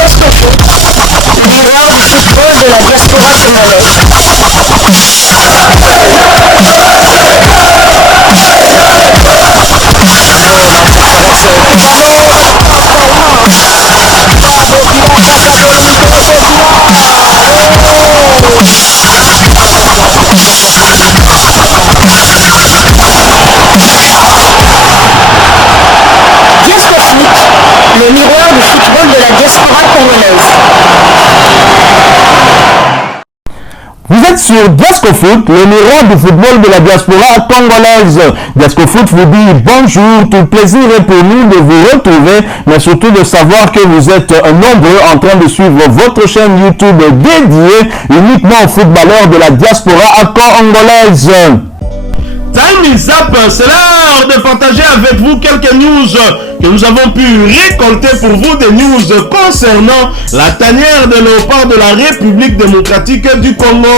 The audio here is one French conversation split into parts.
Diasco Foot, miroir du football de la diaspora congolaise. Le miroir du football de la diaspora congolaise. Vous êtes sur Diasco Foot, le miroir du football de la diaspora congolaise. Diasco Foot vous dit bonjour, tout plaisir est pour nous de vous retrouver, mais surtout de savoir que vous êtes nombreux en train de suivre votre chaîne YouTube dédiée uniquement aux footballeurs de la diaspora congolaise. Time is up, c'est l'heure de partager avec vous quelques news que nous avons pu récolter pour vous, des news concernant la tanière de léopard de la République démocratique du Congo.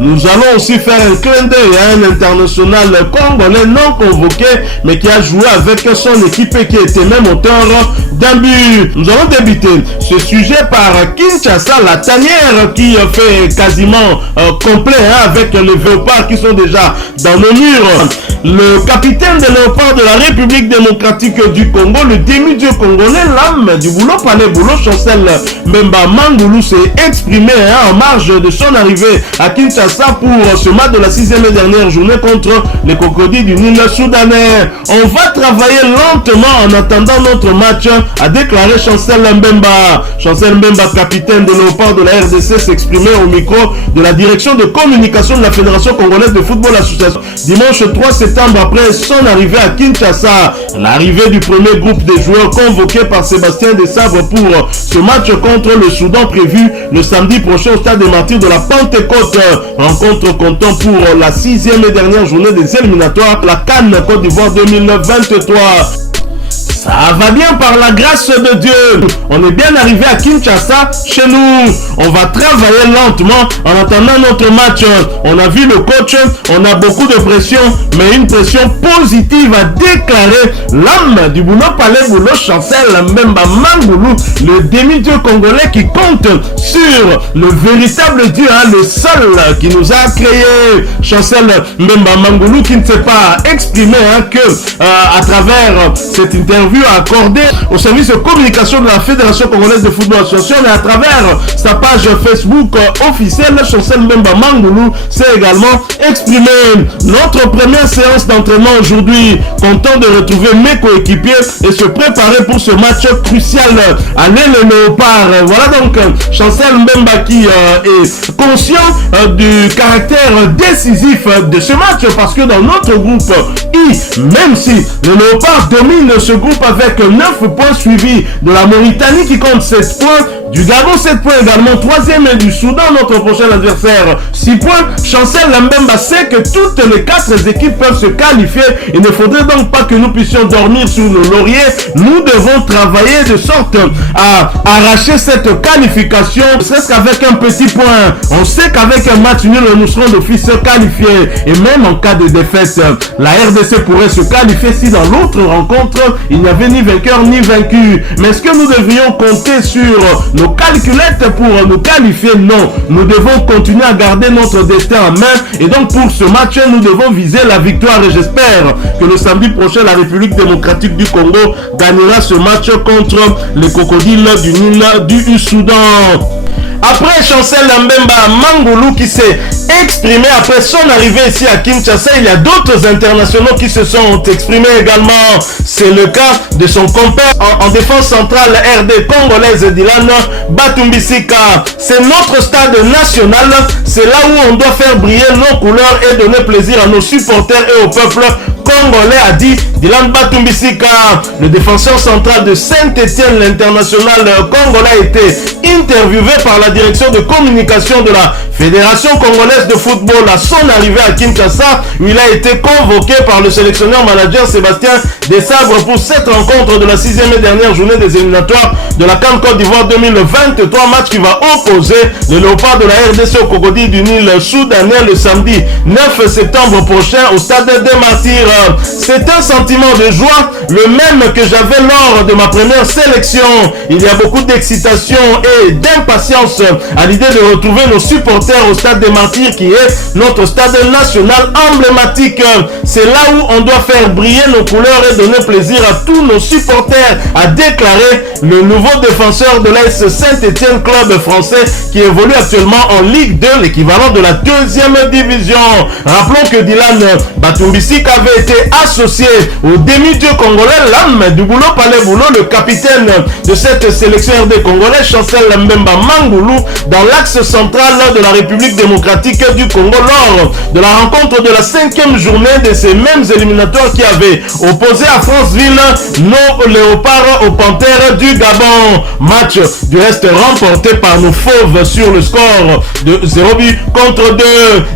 Nous allons aussi faire un clin d'œil à un international congolais non convoqué, mais qui a joué avec son équipe et qui était même auteur d'un but. Nous allons débuter ce sujet par Kinshasa, la tanière qui fait quasiment complet avec les léopards qui sont déjà dans nos murs. Le capitaine des léopards de la République démocratique du Congo, le demi-dieu congolais, l'âme du boulot palais boulot, Chancel Mbemba Mangulu, s'est exprimé en marge de son arrivée à Kinshasa pour ce match de la 6e et dernière journée contre les crocodiles du Nil soudanais. On va travailler lentement en attendant notre match, a déclaré Chancel Mbemba. Chancel Mbemba, capitaine des léopards de la RDC, s'exprimait au micro de la direction de communication de la Fédération congolaise de football association dimanche 3 septembre après son arrivée à Kinshasa. L'arrivée du premier groupe des joueurs convoqués par Sébastien Desabre pour ce match contre le Soudan prévu le samedi prochain au stade des Martyrs de la Pentecôte. Rencontre comptant pour la 6e et dernière journée des éliminatoires la CAN Côte d'Ivoire 2023. Ça va bien par la grâce de Dieu. On est bien arrivé à Kinshasa chez nous. On va travailler lentement en attendant notre match. On a vu le coach, on a beaucoup de pression, mais une pression positive, a déclaré l'âme du boulot palais boulot Chancel Mbemba Mangulu, le demi-dieu congolais qui compte sur le véritable Dieu, le seul qui nous a créé. Chancel Mbemba Mangulu qui ne s'est pas exprimé que à travers cette interview accordée au service de communication de la Fédération congolaise de football association, et à travers sa page Facebook officielle, Chancel Mbemba Mangulu s'est également exprimé. Notre première séance d'entraînement aujourd'hui, content de retrouver mes coéquipiers et se préparer pour ce match crucial. Allez les léopards. Voilà donc Chancel Mbemba qui est conscient du caractère décisif de ce match, parce que dans notre groupe I, même si les léopards dominent ce groupe avec 9 points suivis de la Mauritanie qui compte 7 points, du Gabon 7 points également, 3e, et du Soudan, notre prochain adversaire, 6 points. Chancel Mbemba sait que toutes les 4 équipes peuvent se qualifier. Il ne faudrait donc pas que nous puissions dormir sous nos lauriers. Nous devons travailler de sorte à arracher cette qualification, presque avec un petit point. On sait qu'avec un match nul, nous serons d'office qualifiés. Et même en cas de défaite, la RDC pourrait se qualifier si dans l'autre rencontre, il n'y avait ni vainqueur ni vaincu. Mais est-ce que nous devrions compter sur nos calculettes pour nous qualifier? Non, nous devons continuer à garder notre destin en main, et donc pour ce match nous devons viser la victoire, et j'espère que le samedi prochain la République démocratique du Congo gagnera ce match contre les crocodiles du Nil du Soudan. Après Chancel Mbemba Mangulu qui s'est exprimé après son arrivée ici à Kinshasa, il y a d'autres internationaux qui se sont exprimés également. C'est le cas de son compère en défense centrale RD congolaise, Dylan Batumbisika. C'est notre stade national, c'est là où on doit faire briller nos couleurs et donner plaisir à nos supporters et au peuple congolais, a dit Dylan Batumbisika. Le défenseur central de Saint-Etienne, l'international congolais, a été interviewé par la direction de communication de la Fédération congolaise de football à son arrivée à Kinshasa, où il a été convoqué par le sélectionneur manager Sébastien Desabre pour cette rencontre de la 6e et dernière journée des éliminatoires de la CAN Côte d'Ivoire 2023, match qui va opposer les léopards de la RDC au crocodile du Nil soudanais le samedi 9 septembre prochain au stade des Martyrs. C'est un sentiment de joie, le même que j'avais lors de ma première sélection. Il y a beaucoup d'excitation et d'impatience à l'idée de retrouver nos supporters au Stade des Martyrs qui est notre stade national emblématique. C'est là où on doit faire briller nos couleurs et donner plaisir à tous nos supporters, a déclaré le nouveau défenseur de l'AS Saint-Étienne, club français qui évolue actuellement en Ligue 2, l'équivalent de la deuxième division. Rappelons que Dylan Batumbisika avait été associé au demi-dieu congolais, l'âme du boulot Palais Boulot, le capitaine de cette sélection RD congolais, Chancel Mbemba Mangoulou, dans l'axe central de la République démocratique du Congo lors de la rencontre de la 5e journée de ces mêmes éliminatoires qui avaient opposé à Franceville nos léopards aux panthères du Gabon. Match du reste remporté par nos fauves sur le score de 0 but contre 2.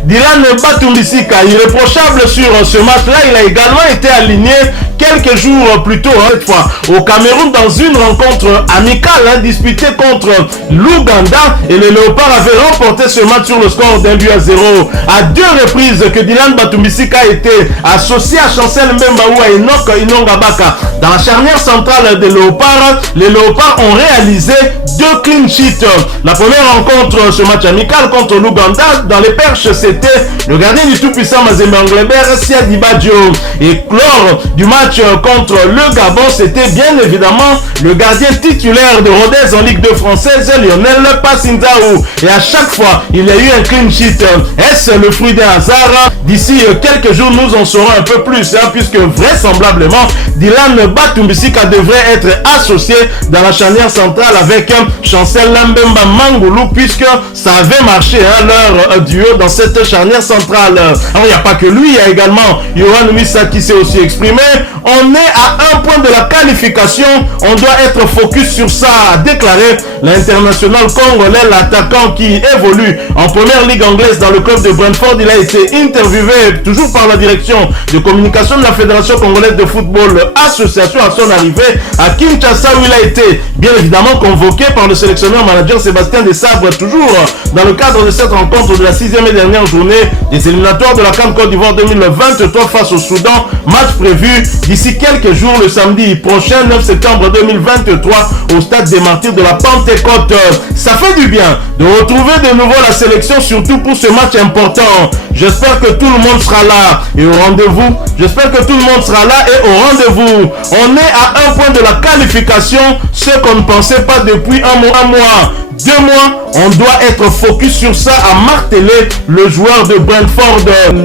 Dylan Batumbisika, irréprochable sur ce match-là, il a également été aligné quelques jours plus tôt, cette fois au Cameroun, dans une rencontre amicale disputée contre l'Ouganda, et les Léopards avaient remporté ce match sur le score d'1 but à 0. À 2 reprises que Dylan Batumbisika a été associé à Chancel Mbemba ou à Enoch Inongabaka dans la charnière centrale des Léopards, les Léopards ont réalisé 2 clean sheets. La première rencontre, ce match amical contre l'Ouganda, dans les perches, c'était le gardien du tout-puissant Mazembe Anglebert, Siadi Badio. Et lors du match contre le Gabon, c'était bien évidemment le gardien titulaire de Rodez en Ligue 2 française, Lionel Passinzaou. Et à chaque fois, il y a eu un clean sheet. Est-ce le fruit d'un hasard? D'ici quelques jours, nous en saurons un peu plus, puisque vraisemblablement, Dylan Batumbisika devrait être associé dans la charnière centrale avec Chancel Mbemba Mangoulou, puisque ça avait marché leur duo dans cette charnière centrale. Alors il n'y a pas que lui, il y a également Yohan Wissa qui s'est aussi exprimé. On est à un point de la qualification, on doit être focus sur ça, a déclaré l'international congolais, l'attaquant qui évolue en première ligue anglaise dans le club de Brentford. Il a été interviewé toujours par la direction de communication de la Fédération congolaise de football, association, à son arrivée à Kinshasa, où il a été bien évidemment convoqué par le sélectionneur manager Sébastien Desabre, toujours dans le cadre de cette rencontre de la 6e et dernière journée des éliminatoires de la CAN Côte d'Ivoire 2023 face au Soudan, match prévu d'ici quelques jours, le samedi prochain 9 septembre 2023 au stade des Martyrs de la Pentecôte. Ça fait du bien de retrouver de nouveau la sélection, surtout pour ce match important. J'espère que tout le monde sera là et au rendez-vous. J'espère que tout le monde sera là et au rendez-vous. On est à un point de la qualification, ce qu'on ne pensait pas depuis un mois. 2 mois, on doit être focus sur ça, à marteler le joueur de Brentford,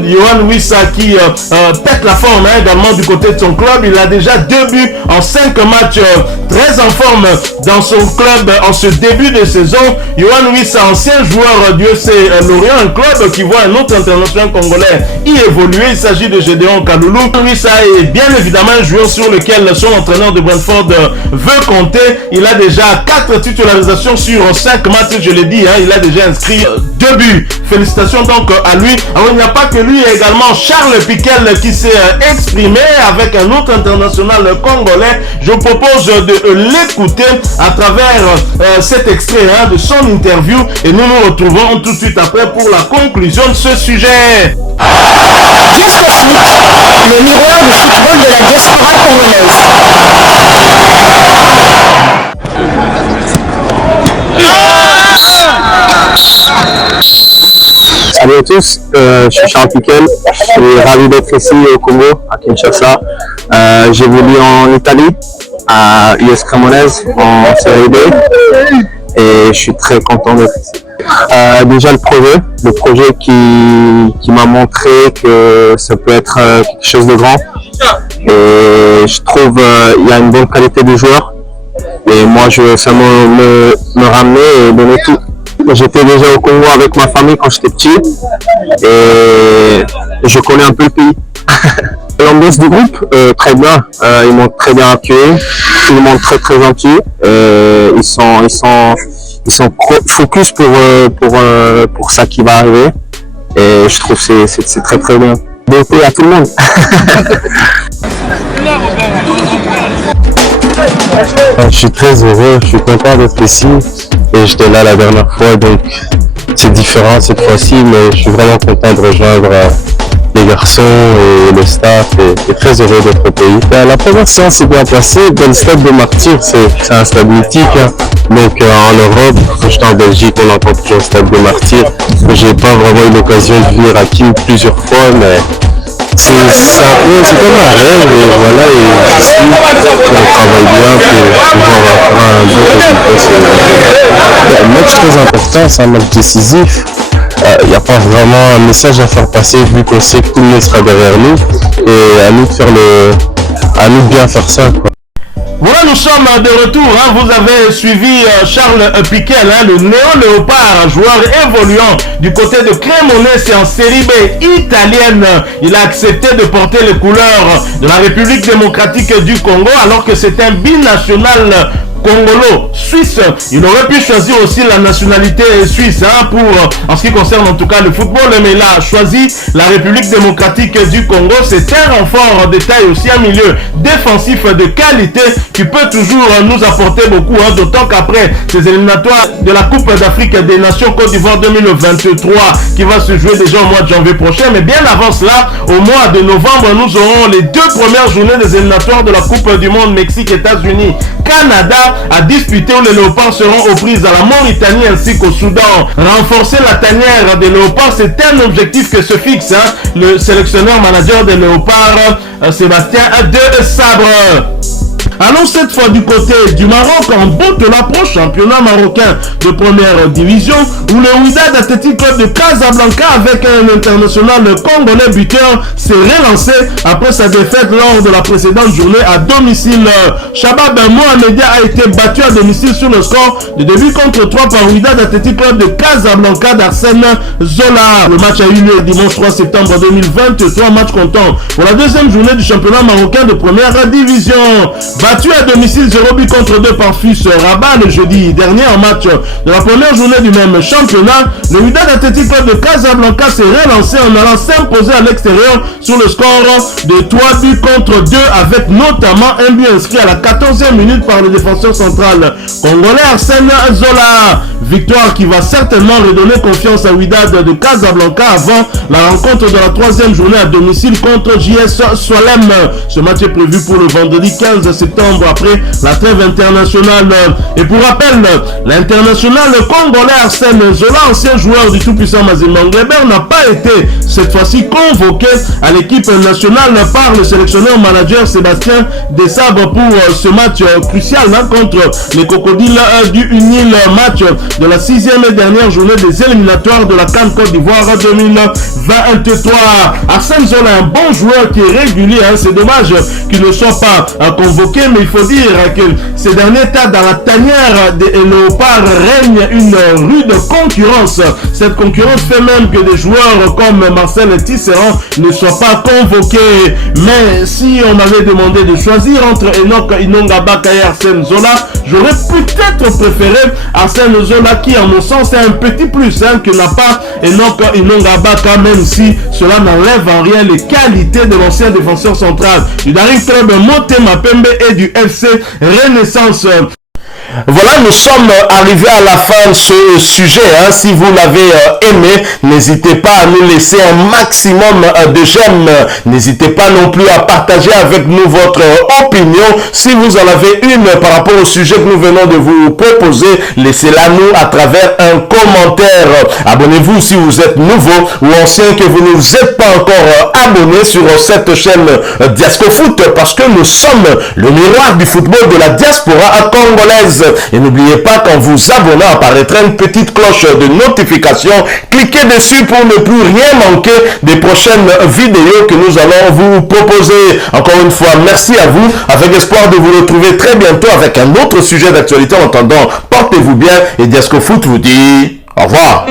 Yohan Wissa, qui pète la forme également du côté de son club. Il a déjà 2 buts en 5 matchs, très en forme dans son club en ce début de saison. Yohan Wissa, ancien joueur du EC Lorient, un club qui voit un autre international congolais y évoluer. Il s'agit de Gédéon Kaloulou. Wissa est bien évidemment un joueur sur lequel son entraîneur de Brentford veut compter. Il a déjà 4 titularisations sur 5 matchs, je l'ai dit, il a déjà inscrit 2 buts. Félicitations donc à lui. Alors il n'y a pas que lui, il y a également Charles Piquel qui s'est exprimé avec un autre international congolais. Je vous propose de l'écouter à travers cet extrait de son interview, et nous nous retrouvons tout de suite après pour la conclusion de ce sujet. Disco Foot, le miroir du football de la diaspora congolaise. Salut à tous, je suis Charles Piquel, je suis ravi d'être ici au Congo, à Kinshasa. J'évolue en Italie, à US Cremonese, en Série B, et je suis très content d'être ici. Déjà le projet qui m'a montré que ça peut être quelque chose de grand, et je trouve il y a une bonne qualité de joueurs, et moi je veux seulement me ramener et donner tout. J'étais déjà au Congo avec ma famille quand j'étais petit et je connais un peu le pays. L'ambiance du groupe, très bien. Ils m'ont très bien accueilli. Tout le monde très gentil. Ils sont focus pour ça qui va arriver. Et je trouve que c'est très bien. Beauté à tout le monde. Je suis très heureux, je suis content d'être ici et j'étais là la dernière fois, donc c'est différent cette fois-ci, mais je suis vraiment content de rejoindre les garçons et le staff est très heureux d'être au pays. La première séance s'est bien passée. Dans le stade de Martyrs, c'est un stade mythique. Hein. Donc en Europe, quand j'étais en Belgique, on entend toujours le stade de Martyrs. J'ai pas vraiment eu l'occasion de venir à Kim plusieurs fois, mais c'est comme un rêve, et voilà, et ici, on travaille bien pour pouvoir faire un bon résultat. Un match très important, c'est un match décisif. Il n'y a pas vraiment un message à faire passer vu qu'on sait que tout le monde sera derrière nous, et à nous de bien faire ça, quoi. Voilà, nous sommes de retour. Hein. Vous avez suivi Charles Piquel, hein, le néo-léopard, joueur évoluant du côté de Cremonese en série B italienne. Il a accepté de porter les couleurs de la République démocratique du Congo alors que c'est un binational congolo-suisse. Il aurait pu choisir aussi la nationalité suisse hein, pour, en ce qui concerne en tout cas le football, mais il a choisi la République démocratique du Congo. C'est un renfort de taille, aussi un milieu défensif de qualité qui peut toujours nous apporter beaucoup, hein, d'autant qu'après ces éliminatoires de la Coupe d'Afrique des Nations Côte d'Ivoire 2023 qui va se jouer déjà au mois de janvier prochain, mais bien avant cela, au mois de novembre, nous aurons les 2 premières journées des éliminatoires de la Coupe du Monde Mexique, États-Unis, Canada à disputer où les léopards seront aux prises à la Mauritanie ainsi qu'au Soudan. Renforcer la tanière des léopards, c'est un objectif que se fixe hein, le sélectionneur manager des léopards, Sébastien De Sabre. Allons cette fois du côté du Maroc en Botola Pro, championnat marocain de première division, où le Wydad Athletic Club de Casablanca avec un international congolais buteur s'est relancé après sa défaite lors de la précédente journée à domicile. Shabab Mohamedia a été battu à domicile sur le score de 2 buts contre 3 par Wydad Athletic Club de Casablanca d'Arsène Zola. Le match a eu lieu dimanche 3 septembre 2023, match comptant pour la deuxième journée du championnat marocain de première division. Battu à domicile 0 but contre 2 par FUS Rabat le jeudi dernier en match de la première journée du même championnat, le Wydad Athletic Club de Casablanca s'est relancé en allant s'imposer à l'extérieur sur le score de 3 buts contre 2 avec notamment un but inscrit à la 14e minute par le défenseur central congolais Arsène Zola. Victoire qui va certainement redonner confiance à Wydad de Casablanca avant la rencontre de la 3e journée à domicile contre JS Soalem. Ce match est prévu pour le vendredi 15 septembre après la trêve internationale. Et pour rappel, l'international congolais Arsène Zola, ancien joueur du tout-puissant Mazembe Ngueber, n'a pas été cette fois-ci convoqué à l'équipe nationale par le sélectionneur manager Sébastien De Sabre pour ce match crucial hein, contre les Crocodiles du Unil, match de la 6e et dernière journée des éliminatoires de la CAN Côte d'Ivoire 2023. Arsène Zola, un bon joueur qui est régulier, hein, c'est dommage qu'il ne soit pas convoqué, mais il faut dire que ces derniers temps dans la tanière des léopards règne une rude concurrence. Cette concurrence fait même que des joueurs comme Marcel Tisserand ne soient pas convoqués. Mais si on m'avait demandé de choisir entre Enoch Inongabaka et Arsène Zola, j'aurais peut-être préféré Arsène Zola qui en mon sens est un petit plus hein, que n'a pas Enoch Inongabaka, même si cela n'enlève en rien les qualités de l'ancien défenseur central du Daring Club Motema Pembe et du FC Renaissance. Voilà, nous sommes arrivés à la fin de ce sujet. Hein. Si vous l'avez aimé, n'hésitez pas à nous laisser un maximum de j'aime. N'hésitez pas non plus à partager avec nous votre opinion. Si vous en avez une par rapport au sujet que nous venons de vous proposer, laissez-la nous à travers un commentaire. Abonnez-vous si vous êtes nouveau ou ancien que vous ne vous êtes pas encore abonné sur cette chaîne Diasco Foot, parce que nous sommes le miroir du football de la diaspora congolaise. Et n'oubliez pas qu'en vous abonnant apparaîtra une petite cloche de notification. Cliquez dessus pour ne plus rien manquer des prochaines vidéos que nous allons vous proposer. Encore une fois, merci à vous, avec espoir de vous retrouver très bientôt avec un autre sujet d'actualité. En attendant, portez-vous bien et Diasco Foot vous dit au revoir.